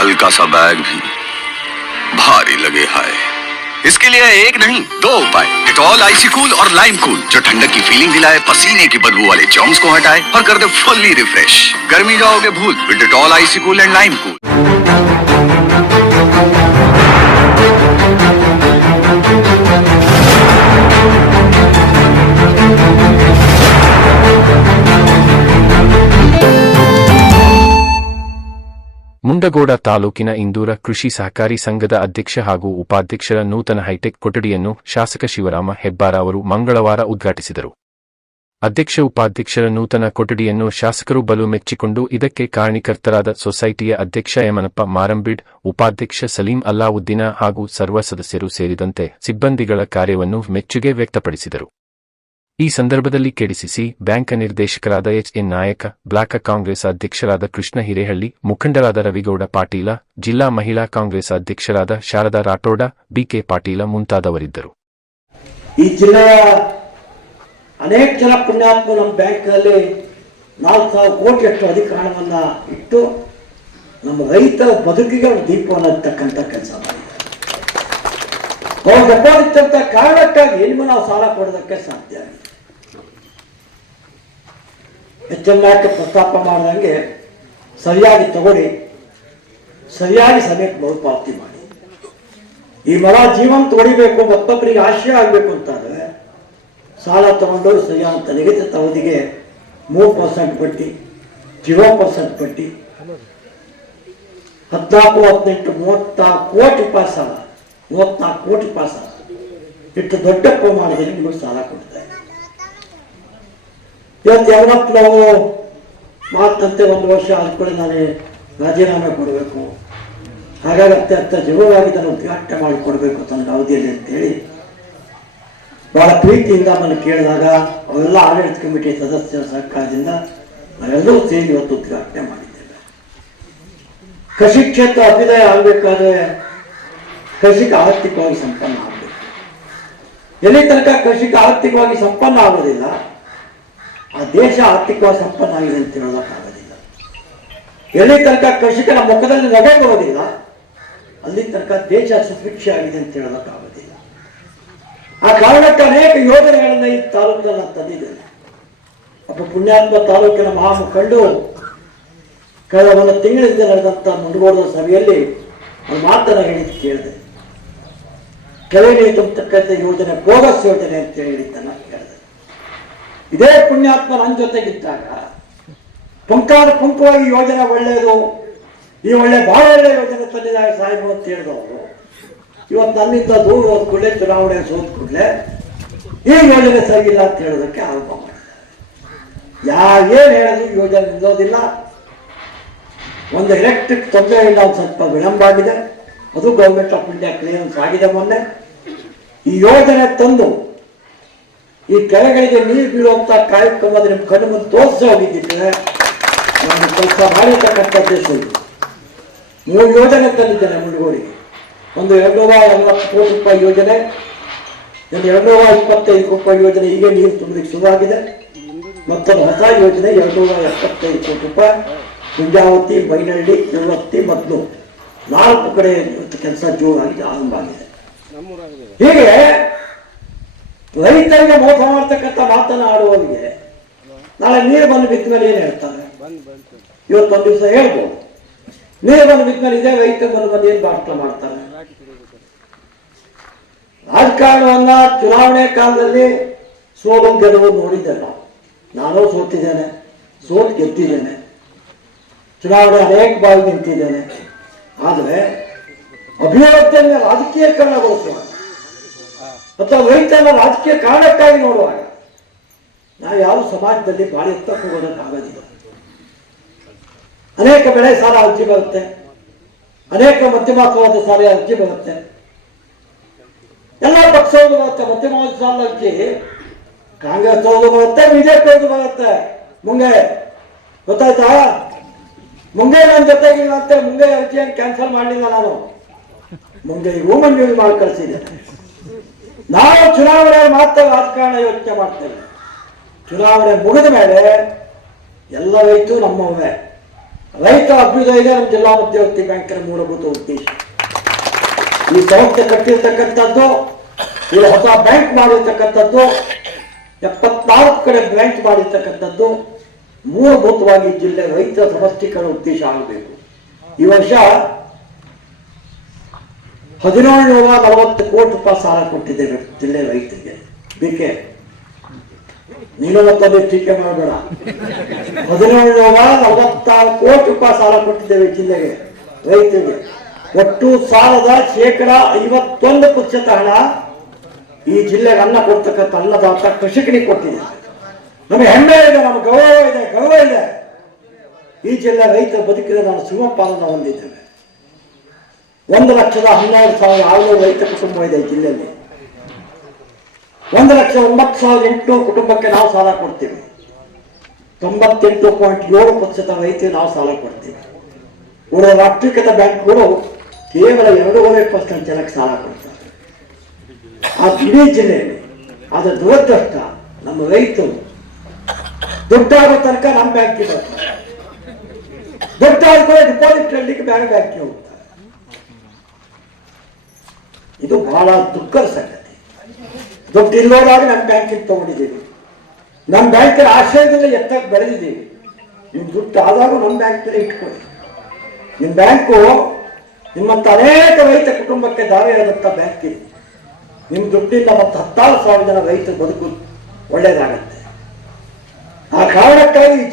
हल्का सा बैग भी भारी लगे हाय। इसके लिए एक नहीं 2 उपाय, डेटॉल आइसी कूल और लाइम कूल, जो ठंडक की फीलिंग दिलाए, पसीने की बदबू वाले जर्म्स को हटाए और कर दे फुल्ली रिफ्रेश। गर्मी जाओगे भूल with Dettol icy cool and lime cool. Mundgod ತಾಲೂಕಿನ ಇಂದೂರ ಕೃಷಿ ಸಹಕಾರಿ ಸಂಘದ ಅಧ್ಯಕ್ಷ ಹಾಗೂ ಉಪಾಧ್ಯಕ್ಷರ ನೂತನ ಹೈಟೆಕ್ ಕೊಠಡಿಯನ್ನು ಶಾಸಕ ಶಿವರಾಮ ಹೆಬ್ಬಾರ ಅವರು ಮಂಗಳವಾರ ಉದ್ಘಾಟಿಸಿದರು. ಅಧ್ಯಕ್ಷ ಉಪಾಧ್ಯಕ್ಷರ ನೂತನ ಕೊಠಡಿಯನ್ನು ಶಾಸಕರು ಬಲು ಮೆಚ್ಚಿಕೊಂಡು ಇದಕ್ಕೆ ಕಾರಣೀಕರ್ತರಾದ ಸೊಸೈಟಿಯ ಅಧ್ಯಕ್ಷ ಯಮನಪ್ಪ ಮಾರಂಬಿಡ್, ಉಪಾಧ್ಯಕ್ಷ ಸಲೀಂ ಅಲ್ಲಾವುದ್ದೀನ ಹಾಗೂ ಸರ್ವ ಸದಸ್ಯರು ಸೇರಿದಂತೆ ಸಿಬ್ಬಂದಿಗಳ ಕಾರ್ಯವನ್ನು ಮೆಚ್ಚುಗೆ ವ್ಯಕ್ತಪಡಿಸಿದರು. ಈ ಸಂದರ್ಭದಲ್ಲಿ ಕೆಡಿಸಿಸಿ ಬ್ಯಾಂಕ್ ನಿರ್ದೇಶಕರಾದ ಎಚ್.ಎನ್. ನಾಯಕ, ಬ್ಲಾಕ್ ಕಾಂಗ್ರೆಸ್ ಅಧ್ಯಕ್ಷರಾದ ಕೃಷ್ಣ ಹಿರೇಹಳ್ಳಿ, ಮುಖಂಡರಾದ ರವಿಗೌಡ ಪಾಟೀಲ, ಜಿಲ್ಲಾ ಮಹಿಳಾ ಕಾಂಗ್ರೆಸ್ ಅಧ್ಯಕ್ಷರಾದ ಶಾರದಾ ರಾಠೋಡ, ಬಿ.ಕೆ. ಪಾಟೀಲ ಮುಂತಾದವರಿದ್ದರು. ಈ ಜಿಲ್ಲೆಯ ಅನೇಕ ಜನ ಪುಣ್ಯಾತ್ಮ ನಮ್ಮ ಬ್ಯಾಂಕ್ನಲ್ಲಿ 4,000 ಕೋಟಿಯಷ್ಟು ಅಧಿಕ ಹಣವನ್ನ ಇಟ್ಟು ನಮ್ಮ ರೈತರ ಬದುಕಿಗೆ ಒಂದು ದೀಪವನ್ನು ಹತ್ತಕ್ಕಂಥ ಕೆಲಸ ಮಾಡಿದ್ದಾರೆ. ಅವ್ರು ಡೆಪಾಸಿಟ್ ಕಾರಣಕ್ಕಾಗಿ ನಿಮಗೆ ನಾವು ಸಾಲ ಕೊಡೋದಕ್ಕೆ ಸಾಧ್ಯ ಆಗಿದೆ. ಹೆಚ್ಚನ್ನಾಗಿ ಪ್ರಸ್ತಾಪ ಮಾಡಿದಂಗೆ ಸರಿಯಾಗಿ ತಗೊಳ್ಳಿ, ಸರಿಯಾಗಿ ಸಮಯಕ್ಕೆ ಮರುಪಾವತಿ ಮಾಡಿ. ಈ ಮರ ಜೀವಂತ ಹೊಡಿಬೇಕು, ಮತ್ತೊಬ್ಬರಿಗೆ ಆಶ್ರಯ ಆಗಬೇಕು ಅಂತಾದ್ರೆ ಸಾಲ ತಗೊಂಡು ಸರಿಯಾದ ನಿಗದಿತ ಅವಧಿಗೆ 3% ಬಡ್ಡಿ, 0% ಬಡ್ಡಿ, 14, 18, 34 ಕೋಟಿ ರೂಪಾಯಿ ಸಾಲ, 34 ಕೋಟಿ ರೂಪಾಯಿ ಸಾಲ ಇಷ್ಟು ದೊಡ್ಡ ಪ್ರಮಾಣದಲ್ಲಿ ನಿಮಗೆ ಸಾಲ ಕೊಡ್ತಾರೆ. ಇವತ್ತು ಯಾವತ್ತು ನಾವು ಮಾತಂತೆ 1 ವರ್ಷ ಆದ್ಕೊಳ್ಳಿ ನಾನೇ ರಾಜೀನಾಮೆ ಕೊಡಬೇಕು, ಹಾಗಾಗಿ ಅತ್ಯಂತ ಜೀವವಾಗಿ ನಾನು ಉದ್ಘಾಟನೆ ಮಾಡಿಕೊಡ್ಬೇಕು ತನ್ನ ಅವಧಿಯಲ್ಲಿ ಅಂತೇಳಿ ಬಹಳ ಪ್ರೀತಿಯಿಂದ ನಮ್ಮನ್ನು ಕೇಳಿದಾಗ ಅವೆಲ್ಲ ಆಡಳಿತ ಕಮಿಟಿ ಸದಸ್ಯರ ಸರ್ಕಾರದಿಂದ ನಾವೆಲ್ಲರೂ ಸೇರಿ ಇವತ್ತು ಉದ್ಘಾಟನೆ ಮಾಡಿದ್ದೇವೆ. ಕೃಷಿ ಕ್ಷೇತ್ರ ಅಭ್ಯುದಯ ಆಗಬೇಕಾದ್ರೆ ಕೃಷಿಕ ಆರ್ಥಿಕವಾಗಿ ಸಂಪನ್ನ ಆಗಬೇಕು. ಎಲ್ಲಿ ತನಕ ಕೃಷಿಕ ಆರ್ಥಿಕವಾಗಿ ಸಂಪನ್ನ ಆಗೋದಿಲ್ಲ, ಆ ದೇಶ ಆರ್ಥಿಕವಾಗಿ ಸಂಪನ್ನ ಆಗಿದೆ ಅಂತ ಹೇಳೋದಕ್ಕಾಗೋದಿಲ್ಲ. ಎಲ್ಲಿ ತನಕ ಕೃಷಿಕನ ಮುಖದಲ್ಲಿ ನಗೆ ಬರೋದಿಲ್ಲ, ಅಲ್ಲಿ ತನಕ ದೇಶ ಸುಭಿಕ್ಷೆ ಆಗಿದೆ ಅಂತ ಹೇಳೋದಕ್ಕಾಗೋದಿಲ್ಲ. ಆ ಕಾರಣಕ್ಕೆ ಅನೇಕ ಯೋಜನೆಗಳನ್ನ ಈ ತಾಲೂಕಿನಲ್ಲಿ ತಂದಿದ್ದೇನೆ. ಒಬ್ಬ ಪುಣ್ಯಾತ್ಮ ತಾಲೂಕಿನ ಮಹಾಮುಖಂಡು ಕಳೆದ 1 ತಿಂಗಳಿಂದ ನಡೆದಂತ ಮುಂಡಗೋಡದ ಸಭೆಯಲ್ಲಿ ಒಂದು ಮಾತನ್ನ ಹೇಳಿದ್ದು ಕೇಳಿದೆ. ಕೆಳಗೆ ತುಂಬತಕ್ಕಂಥ ಯೋಜನೆ ಬೋಗಸ್ ಯೋಜನೆ ಅಂತ ಹೇಳಿದ್ದನ್ನ ಕೇಳಿದೆ. ಇದೇ ಪುಣ್ಯಾತ್ಮ ನನ್ನ ಜೊತೆಗಿದ್ದಾಗ ಪಂಕ್ತವಾಗಿ ಯೋಜನೆ ಒಳ್ಳೆಯದು, ಈ ಬಹಳ ಒಳ್ಳೆ ಯೋಜನೆ ತಂದಿದ್ದಾರೆ ಸಾಹೇಬರು ಅಂತ ಹೇಳಿದವರು ಇವತ್ತು ನನ್ನಿಂದ ದೂರ ಹೋದ ಕೂಡಲೇ, ಚುನಾವಣೆ ಸೋತ ಕೂಡಲೇ ಈ ಯೋಜನೆ ಸರಿಯಿಲ್ಲ ಅಂತ ಹೇಳೋದಕ್ಕೆ ಆರಂಭ ಮಾಡಿದ್ದಾರೆ. ಯಾರೇನು ಹೇಳಿದ್ರು ಯೋಜನೆ ನಿಲ್ಲೋದಿಲ್ಲ. ಒಂದು ಎಲೆಕ್ಟ್ರಿಕ್ ತೊಂದರೆ ಇಲ್ಲ, ಒಂದು ಸ್ವಲ್ಪ ವಿಳಂಬ ಆಗಿದೆ, ಅದು ಗೌರ್ಮೆಂಟ್ ಆಫ್ ಇಂಡಿಯಾ ಕ್ಲಿಯರೆನ್ಸ್ ಆಗಿದೆ ಮೊನ್ನೆ. ಈ ಯೋಜನೆ ತಂದು ಈ ಕೆರೆಗಳಿಗೆ ನೀರು ಬೀಳುವಂತ ಕಾರ್ಯಕ್ರಮದ ನಿಮ್ಮ ಕಣ್ಣು ಮುಂದೆ ತೋರಿಸಿ ಹೋಗಿದ್ದಿದ್ರೆ ನಾನು ಕೆಲಸ ಮಾಡಿರ್ತಕ್ಕಂಥದ್ದೇ ಸರಿ. 3 ಯೋಜನೆ ತಂದಿದ್ದೇನೆ ಮುಂಡಗೋಡಿಗೆ. ಒಂದು 240 ಕೋಟಿ ರೂಪಾಯಿ ಯೋಜನೆ, 225 ರೂಪಾಯಿ ಯೋಜನೆ ಈಗ ನೀರು ತುಂಬಲಿಕ್ಕೆ ಶುರುವಾಗಿದೆ. ಮತ್ತೊಂದು ಹೊಸ ಯೋಜನೆ 275 ಕೋಟಿ ರೂಪಾಯಿ ಕುಂಜಾವತಿ, ಬೈನಹಳ್ಳಿ, ನೆವತ್ತಿ, ಮದ್ನೂರು 4 ಕಡೆ ಕೆಲಸ ಜೋರಾಗಿ ಆರಂಭ ಆಗಿದೆ. ಹೀಗೆ ರೈತರಿಗೆ ಮೋಸ ಮಾಡ್ತಕ್ಕಂಥ ಮಾತನ್ನ ಆಡುವವರಿಗೆ ನಾಳೆ ನೀರು ಬಂದು ಬಿದ್ದ ಮೇಲೆ ಏನ್ ಹೇಳ್ತಾರೆ? ಇವತ್ತೊಂದು ದಿವಸ ಹೇಳ್ಬೋದು, ನೀರು ಬಂದು ಬಿದ್ದ ಮೇಲೆ ಇದೇ ರೈತ ಬಂದು ಏನ್ ಭಾಷಣ ಮಾಡ್ತಾರೆ? ರಾಜಕಾರಣವನ್ನ ಚುನಾವಣೆ ಕಾಲದಲ್ಲಿ ಸೋಲು ಗೆಲುವು ನೋಡಿದ್ದೇವೆ ನಾವು. ನಾನು ಸೋತಿದ್ದೇನೆ, ಸೋತ್ ಗೆದ್ದಿದ್ದೇನೆ, ಚುನಾವಣೆ ಅನೇಕ ಬಾರಿ ನಿಂತಿದ್ದೇನೆ. ಆದರೆ ಅಭಿವೃದ್ಧಿಯನ್ನು ರಾಜಕೀಯಕರಣಗೊಳಿಸುವಾಗ ಅಥವಾ ರೈತನ ರಾಜಕೀಯ ಕಾರಣಕ್ಕಾಗಿ ನೋಡುವಾಗ ನಾವು ಯಾವ ಸಮಾಜದಲ್ಲಿ ಬಾಳಿ ಎತ್ತಕ್ಕೆ ಹೋಗೋದಕ್ಕಾಗೋದಿಲ್ಲ. ಅನೇಕ ಬೆಳೆ ಸಾಲ ಅರ್ಜಿ ಬರುತ್ತೆ, ಅನೇಕ ಮಧ್ಯಮಾತ್ವಾದ ಸಾಲ ಅರ್ಜಿ ಬರುತ್ತೆ, ಎಲ್ಲ ಪಕ್ಷದವರು ಬರುತ್ತೆ. ಮಧ್ಯಮಾದ ಸಾಲ ಅರ್ಜಿ ಕಾಂಗ್ರೆಸ್ ಅವ್ರದ್ದು ಬರುತ್ತೆ, ಬಿಜೆಪಿ ಅವ್ರದ್ದು ಬರುತ್ತೆ. ಮುಂಗೆ ಗೊತ್ತಾಯ್ತಾ? ಮುಂಗೆ ನನ್ನ ಜೊತೆಗಿಲ್ಲ ಅಂತ ಮುಂಗೆ ಅರ್ಜಿಯನ್ನು ಕ್ಯಾನ್ಸಲ್ ಮಾಡಲಿಲ್ಲ ನಾನು, ಮುಂಗೆ ರೂಮನ್ ಯೂಸ್ ಮಾಡಿ ಕಳಿಸಿದ್ದೇನೆ. ನಾವು ಚುನಾವಣೆ ಮಾತ್ರ ರಾಜಕಾರಣ ಯೋಚನೆ ಮಾಡ್ತೇವೆ. ಚುನಾವಣೆ ಮುಗಿದ ಮೇಲೆ ಎಲ್ಲ ರೈತರು ನಮ್ಮವೇ, ರೈತ ಅಭ್ಯುದಯ ನಮ್ಮ ಜಿಲ್ಲಾ ಮಧ್ಯವರ್ತಿ ಬ್ಯಾಂಕಿನ ಮೂಲಭೂತ ಉದ್ದೇಶ. ಈ ಸಂಸ್ಥೆ ಕಟ್ಟಿರ್ತಕ್ಕಂಥದ್ದು, ಈ ಹೊಸ ಬ್ಯಾಂಕ್ ಮಾಡಿರ್ತಕ್ಕಂಥದ್ದು, 74 ಕಡೆ ಬ್ರಾಂಚ್ ಮಾಡಿರ್ತಕ್ಕಂಥದ್ದು ಮೂಲಭೂತವಾಗಿ ಜಿಲ್ಲೆ ರೈತ ಸಮಷ್ಟಿಕರಣ ಉದ್ದೇಶ ಆಗಬೇಕು. ಈ ವರ್ಷ 1740 ಕೋಟಿ ರೂಪಾಯಿ ಸಾಲ ಕೊಟ್ಟಿದ್ದೇವೆ ಜಿಲ್ಲೆ ರೈತರಿಗೆ. ಬೇಕೆ ನೀನು ಮತ್ತೊಂದು ಟೀಕೆ ಮಾಡಬೇಡ. 1746 ಕೋಟಿ ರೂಪಾಯಿ ಸಾಲ ಕೊಟ್ಟಿದ್ದೇವೆ ಜಿಲ್ಲೆಗೆ ರೈತರಿಗೆ. ಒಟ್ಟು ಸಾಲದ 51% ಹಣ ಈ ಜಿಲ್ಲೆಗೆ ಅನ್ನ ಕೊಡ್ತಕ್ಕಂಥ ಅನ್ನದಾತ ಕೃಷಿಕನಿಗೆ ಕೊಟ್ಟಿದೆ. ನಮಗೆ ಹೆಮ್ಮೆ ಇದೆ, ನಮಗೆ ಗೌರವ ಇದೆ. ಈ ಜಿಲ್ಲೆ ರೈತ ಬದುಕಿದ ನಾವು ಸಿಂಹಪಾಲನ ಹೊಂದಿದ್ದೇವೆ. 1,12,600 ರೈತ ಕುಟುಂಬ ಇದೆ ಈ ಜಿಲ್ಲೆಯಲ್ಲಿ. 1,09,800 ಕುಟುಂಬಕ್ಕೆ ನಾವು ಸಾಲ ಕೊಡ್ತೀವಿ. 98.7% ರೈತರಿಗೆ ನಾವು ಸಾಲ ಕೊಡ್ತೀವಿ. ಉಳಿದ ರಾಷ್ಟ್ರೀಕೃತ ಬ್ಯಾಂಕ್ಗಳು ಕೇವಲ 2.5% ಜನಕ್ಕೆ ಸಾಲ ಕೊಡ್ತಾರೆ. ಆ ಇಡೀ ಜಿಲ್ಲೆಯಲ್ಲಿ ಅದರ ದುರದೃಷ್ಟ, ನಮ್ಮ ರೈತರು ದುಡ್ಡಾಗೋ ತನಕ ನಮ್ಮ ಬ್ಯಾಂಕಿಗೆ ಬರ್ತಾರೆ, ದುಡ್ಡಾದ್ಮೇಲೆ ಡಿಪಾಸಿಟ್ ಇಡಲಿಕ್ಕೆ ಬೇರೆ ಬ್ಯಾಂಕಿಗೆ ಹೋಗ್ತಾರೆ. ಇದು ಬಹಳ ದುಃಖದ ಸಂಗತಿ. ದುಡ್ಡು ಇಲ್ಲೋದಾಗ ನಮ್ಮ ಬ್ಯಾಂಕಿಗೆ ತಗೊಂಡಿದ್ದೀವಿ, ನಮ್ಮ ಬ್ಯಾಂಕಿನ ಆಶ್ರಯದಿಂದ ಎತ್ತಕ್ಕೆ ಬೆಳೆದಿದ್ದೀವಿ. ನಿಮ್ಮ ದುಡ್ಡು ಆದಾಗ ನಮ್ಮ ಬ್ಯಾಂಕಿನಲ್ಲಿ ಇಟ್ಕೊಳ್ಳಿ. ನಿಮ್ಮ ಬ್ಯಾಂಕು ನಿಮ್ಮಂತ ಅನೇಕ ರೈತ ಕುಟುಂಬಕ್ಕೆ ದಾರಿ ಇರದಂತ ಬ್ಯಾಂಕ್ ಇದೆ. ನಿಮ್ಮ ದುಡ್ಡಿಂದ ಮತ್ತು 16,000 ಜನ ರೈತರು ಬದುಕು ಒಳ್ಳೇದಾಗತ್ತೆ. ಆ ಕಾರಣಕ್ಕಾಗಿ ಈ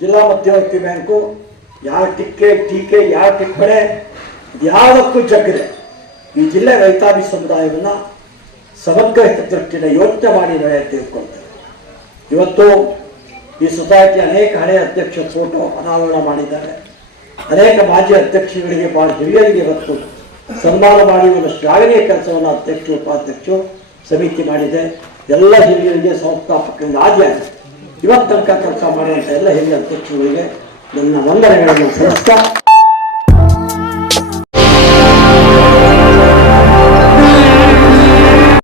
ಜಿಲ್ಲಾ ಮಧ್ಯವರ್ತಿ ಬ್ಯಾಂಕು ಯಾವ ಟೀಕೆ ಯಾವ ಟಿಪ್ಪಣೆ ಯಾವುದಕ್ಕೂ ಜಗ್ಗಿದೆ. ಈ ಜಿಲ್ಲೆ ರೈತಾಪಿ ಸಮುದಾಯವನ್ನ ಸಮಗ್ರ ಹಿತದೃಷ್ಟಿಯಿಂದ ಯೋಚನೆ ಮಾಡಿ ತೆಗೆದುಕೊಳ್ತೇವೆ. ಇವತ್ತು ಈ ಸೊಸೈಟಿ ಅನೇಕ ಹಳೆಯ ಅಧ್ಯಕ್ಷರ ಫೋಟೋ ಅನಾವರಣ ಮಾಡಿದ್ದಾರೆ. ಅನೇಕ ಮಾಜಿ ಅಧ್ಯಕ್ಷಗಳಿಗೆ ಬಹಳ ಹಿರಿಯರಿಗೆ ಇವತ್ತು ಸನ್ಮಾನ ಮಾಡಿ ಒಂದು ಶ್ಲಾಘನೀಯ ಕೆಲಸವನ್ನು ಅಧ್ಯಕ್ಷರು ಉಪಾಧ್ಯಕ್ಷರು ಸಮಿತಿ ಮಾಡಿದೆ. ಎಲ್ಲ ಹಿರಿಯರಿಗೆ ಸಂಸ್ಥಾಪಕರಿಂದ ಆದಿಯಾಗಿ ಇವತ್ತು ತನಕ ಕೆಲಸ ಮಾಡುವಂಥ ಎಲ್ಲ ಹಿರಿಯ ಅಧ್ಯಕ್ಷರುಗಳಿಗೆ ನನ್ನ ವಂದನೆಗಳನ್ನು ಸಲ್ಲಿಸ್ತಾ